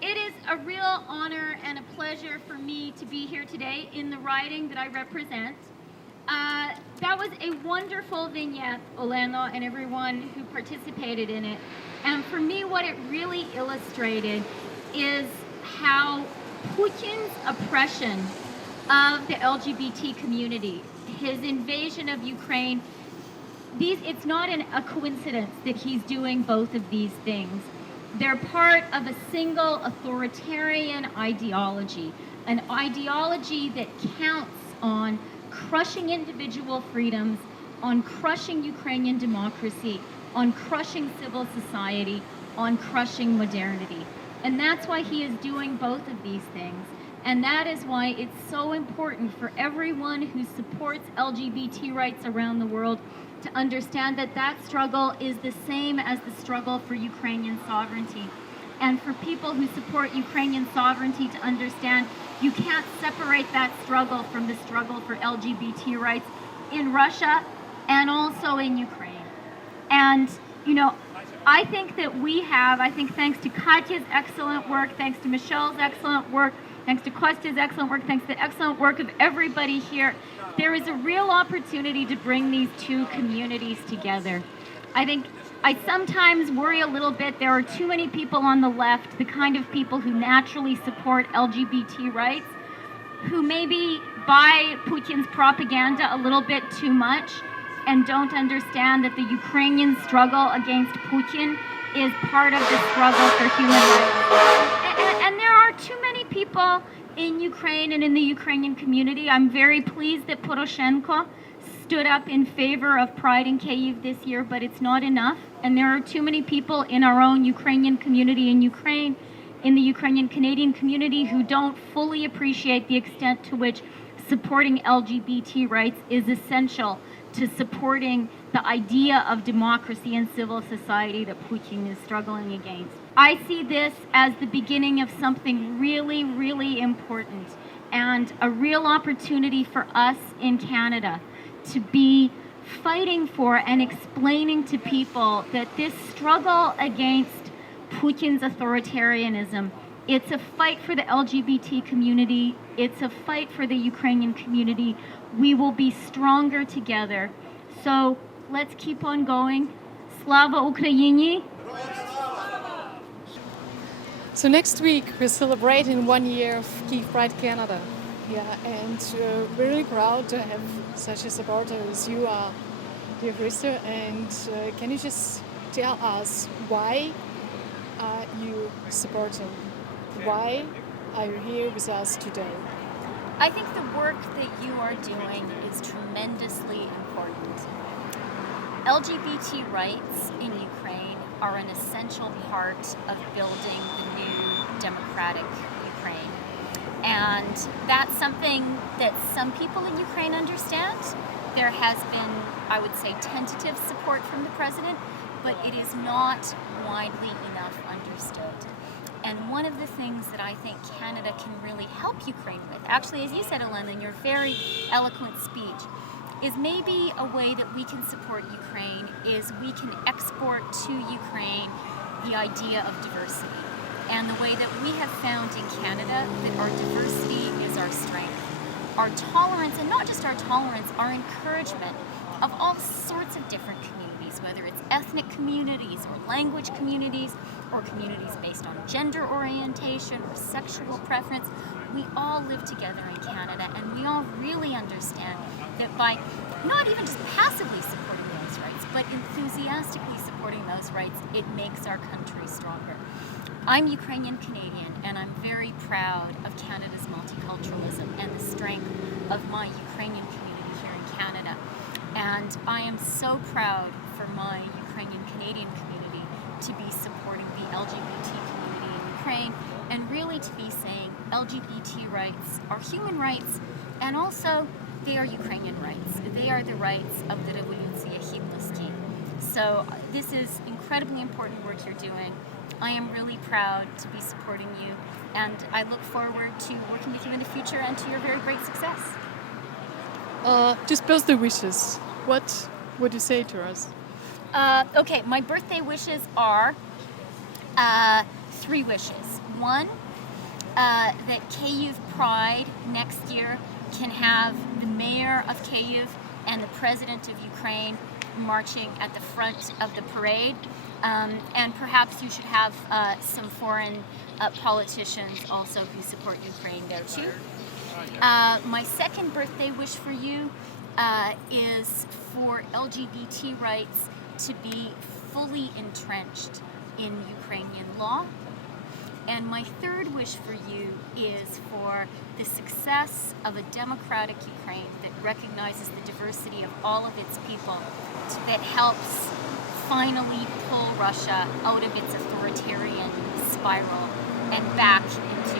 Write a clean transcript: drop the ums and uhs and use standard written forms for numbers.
It is a real honor and a pleasure for me to be here today in the riding that I represent. That was a wonderful vignette, Oleno, and everyone who participated in it. And for me, what it really illustrated is how Putin's oppression of the LGBT community, his invasion of Ukraine, it's not a coincidence that he's doing both of these things. They're part of a single authoritarian ideology, an ideology that counts on crushing individual freedoms, on crushing Ukrainian democracy, on crushing civil society, on crushing modernity. And that's why he is doing both of these things. And that is why it's so important for everyone who supports LGBT rights around the world to understand that that struggle is the same as the struggle for Ukrainian sovereignty. And for people who support Ukrainian sovereignty to understand you can't separate that struggle from the struggle for LGBT rights in Russia and also in Ukraine. And, I think that thanks to Katya's excellent work, thanks to Michelle's excellent work, thanks to Chrystia excellent work, thanks to the excellent work of everybody here, there is a real opportunity to bring these two communities together. I sometimes worry a little bit there are too many people on the left, the kind of people who naturally support LGBT rights, who maybe buy Putin's propaganda a little bit too much and don't understand that the Ukrainian struggle against Putin is part of the struggle for human rights. And there are too many people in Ukraine and in the Ukrainian community. I'm very pleased that Poroshenko stood up in favor of Pride in Kyiv this year, but it's not enough. And there are too many people in our own Ukrainian community in Ukraine, in the Ukrainian Canadian community, who don't fully appreciate the extent to which supporting LGBT rights is essential to supporting the idea of democracy and civil society that Putin is struggling against. I see this as the beginning of something really, really important and a real opportunity for us in Canada to be fighting for and explaining to people that this struggle against Putin's authoritarianism, it's a fight for the LGBT community, it's a fight for the Ukrainian community. We will be stronger together. So let's keep on going. Slava Ukraini! So next week we're celebrating 1 year of KyivPride Canada. Yeah, and we're really proud to have such a supporter as you are, dear Chrystia. And can you just tell us why are you supporting? Why are you here with us today? I think the work that you are doing is tremendously important. LGBT rights in Ukraine are an essential part of building the new democratic Ukraine. And that's something that some people in Ukraine understand. There has been, I would say, tentative support from the president, but it is not widely enough understood. And one of the things that I think Canada can really help Ukraine with, actually, as you said, Elena, in your very eloquent speech, is maybe a way that we can support Ukraine is we can export to Ukraine the idea of diversity. And the way that we have found in Canada that our diversity is our strength. Our tolerance, and not just our tolerance, our encouragement of all sorts of different communities, whether it's ethnic communities or language communities or communities based on gender orientation or sexual preference. We all live together in Canada, and we all really understand that by not even just passively supporting those rights, but enthusiastically supporting those rights, it makes our country stronger. I'm Ukrainian Canadian, and I'm very proud of Canada's multiculturalism and the strength of my Ukrainian community here in Canada. And I am so proud for my Ukrainian Canadian community to be supporting the LGBT community in Ukraine, and really to be saying LGBT rights are human rights, and also they are Ukrainian rights. They are the rights of the Revoluция Hidnosti. So this is incredibly important work you're doing. I am really proud to be supporting you, and I look forward to working with you in the future and to your very great success. Just birthday wishes. What would you say to us? Okay, my birthday wishes are three wishes. One, that KyivPride next year can have the mayor of Kyiv and the president of Ukraine marching at the front of the parade. And perhaps you should have some foreign politicians also who support Ukraine there too. My second birthday wish for you is for LGBT rights to be fully entrenched in Ukrainian law. And my third wish for you is for the success of a democratic Ukraine that recognizes the diversity of all of its people, that helps finally pull Russia out of its authoritarian spiral and back into